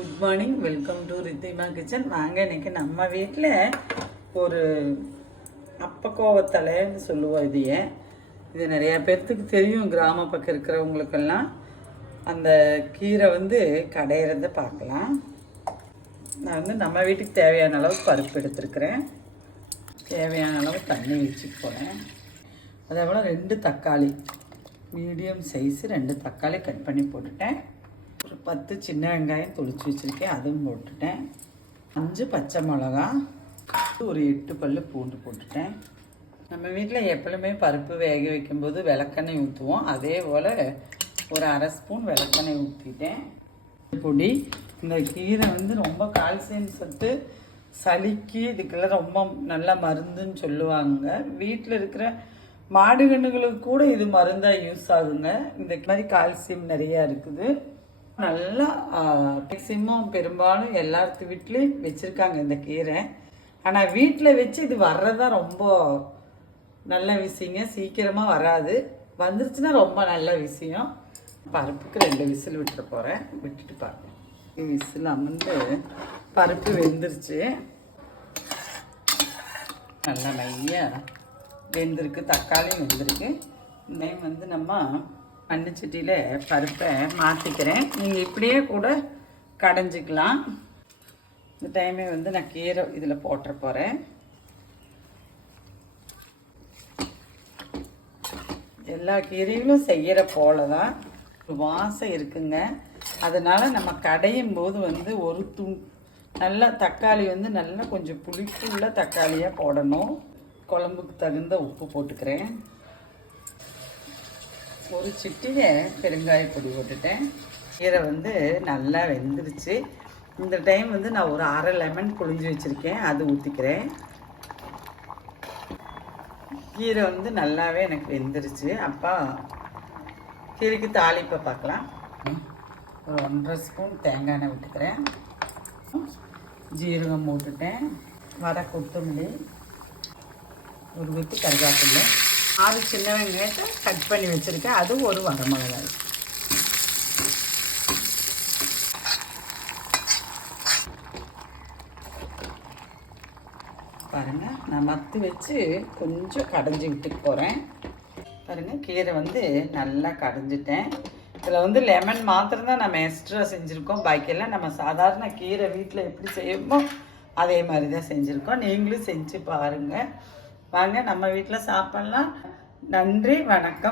Good morning, welcome to Ridhima kitchen. வாங்க, இன்னைக்கு நம்ம வீட்டில் ஒரு அப்பக்கோவத்தலைன்னு சொல்லுவோம். இது நிறையா பேர்த்துக்கு தெரியும். கிராம பக்கம் இருக்கிறவங்களுக்கெல்லாம் அந்த கீரை கடையிறத பார்க்கலாம். நான் நம்ம வீட்டுக்கு தேவையான அளவு பருப்பு எடுத்துருக்கிறேன். தேவையான அளவு தண்ணி வச்சுட்டு போகிறேன். அதே போல் 2 தக்காளி, மீடியம் சைஸு 2 தக்காளி கட் பண்ணி போட்டுட்டேன். ஒரு 10 சின்ன வெங்காயம் தொளிச்சு வச்சுருக்கேன், அதுவும் போட்டுட்டேன். 5 பச்சை மிளகா, ஒரு 8 பல்லு பூண்டு போட்டுட்டேன். நம்ம வீட்டில் எப்பவுமே பருப்பு வேக வைக்கும்போது விளக்கெண்ணெய் ஊற்றுவோம். அதே போல் ஒரு அரை ஸ்பூன் விளக்கெண்ணெய் ஊற்றிட்டேன். பொடி, இந்த கீரை ரொம்ப கால்சியம் சத்து, சளிக்கு இதுக்கெல்லாம் ரொம்ப நல்ல மருந்துன்னு சொல்லுவாங்க. வீட்டில் இருக்கிற மாடு கன்றுகளுக்கு கூட இது மருந்தாக யூஸ் ஆகுங்க. இந்த மாதிரி கால்சியம் நிறையா இருக்குது. நல்லா மேக்சிமம் பெரும்பாலும் எல்லாத்து வீட்லேயும் வச்சுருக்காங்க இந்த கீரை. ஆனால் வீட்டில் வச்சு இது வர்றதான் ரொம்ப நல்ல விஷயங்க. சீக்கிரமாக வராது, வந்துருச்சுன்னா ரொம்ப நல்ல விஷயம். பருப்புக்கு 2 விசில் விட்டுற போகிறேன். விட்டுட்டு பார்ப்பேன். விசில் அமர்ந்து பருப்பு வெந்துருச்சு, நல்லா நையாக வெந்திருக்கு. தக்காளியும் வெந்திருக்கு. இந்த நம்ம மண்ணுச்சட்டியில் பருப்பை மாற்றிக்கிறேன். நீங்கள் இப்படியே கூட கடைஞ்சிக்கலாம். இந்த டைமே நான் கீரை இதில் போட்டுற போகிறேன். எல்லா கீரைகளும் செய்கிற போல தான் வாசம் இருக்குங்க. அதனால் நம்ம கடையும் போது ஒரு நல்லா தக்காளி நல்லா கொஞ்சம் புளிப்புள்ள தக்காளியாக போடணும். குழம்புக்கு தகுந்த உப்பு போட்டுக்கிறேன். ஒரு சிட்டிகை பெருங்காய பொடி போட்டுட்டேன். கீரை நல்லா வெந்துருச்சு. இந்த டைம் நான் ஒரு அரை லெமன் புழிஞ்சு வச்சுருக்கேன், அது ஊற்றிக்கிறேன். கீரை நல்லாவே எனக்கு வெந்துருச்சு. அப்போ கீரைக்கு தாளிப்பை பார்க்கலாம். ஒரு 1.5 ஸ்பூன் தேங்காய் எண்ணெய் விட்டுக்கிறேன். ஜீரகம் போட்டுட்டேன். வடை கொத்தமல்லி, ஒரு கொத்து கருவேப்பிலை, 6 சின்ன வெங்காயத்தை கட் பண்ணி வச்சுருக்கேன், அதுவும் ஒரு வரமிளகாய். பாருங்கள், நான் மத்து வச்சு கொஞ்சம் கடைஞ்சி விட்டுட்டு போகிறேன். பாருங்கள், கீரை நல்லா கடைஞ்சிட்டேன். இதில் லெமன் மாத்திரம்தான் நம்ம எக்ஸ்ட்ரா செஞ்சுருக்கோம். பாக்கியெல்லாம் நம்ம சாதாரண கீரை வீட்டில் எப்படி செய்வோமோ அதே மாதிரி தான் செஞ்சுருக்கோம். நீங்களும் செஞ்சு பாருங்கள். வாங்க, நம்ம வீட்டில் சாப்பிட்லாம். நன்றி, வணக்கம்.